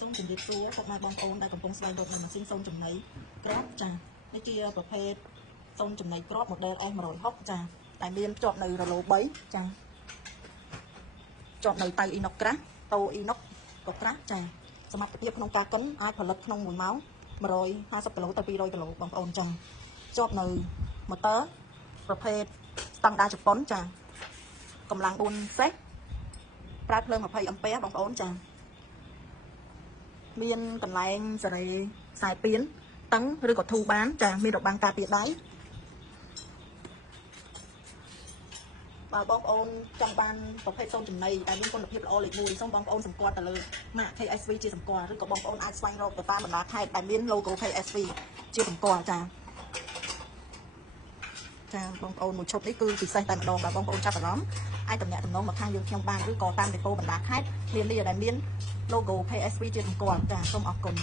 សូមជម្រាបសួរពុកម៉ែបងប្អូនដែលកំពុងស្វែងរកនៅម៉ាស៊ីនសូនចំណីក្របចានេះជាប្រភេទសូនចំណីក្រប model S160 ចាតែមានជាប់នៅរឡូ3ចាជាប់នៅតៅអ៊ីណុកក្រាស់តូអ៊ីណុកក៏ក្រាស់ចាសមត្ថភាពក្នុងការកិនអាចផលិតក្នុង1ម៉ោង150គីឡូទៅ200គីឡូបងប្អូនចាជាប់នៅ motor ប្រភេទស្តង់ដារជប៉ុនចាកម្លាំង4សេសប្រើភ្លើង20អាំពែបងប្អូនចាមានកន្លែងសេរីខ្សែពៀនតឹងឬក៏ធូរបានចាមានរបាំងការពារដៃបើបងប្អូនចង់បានប្រភេទសូនចំណីដែលមានគុណភាពល្អលេខ1សូមបងប្អូនសម្គាល់ទៅលើម៉ាក KSV ជាសម្គាល់ឬក៏បងប្អូនអាចស្វែងរកទៅតាមបណ្ដាខេត្តដែលមាន logo KSV ជាសម្គាល់ចាបងប្អូនមួយឈុតនេះគឺពិសេសតែម្ដងបើបងប្អូនចាប់អារម្មណ៍អាចតំណាក់តំណងមកខាងយើងខ្ញុំបានឬក៏តាមដេប៉ូបណ្ដាខេត្តនានាដែលមាន logo KSV ជាសម្គាល់ចាសូមអរគុណ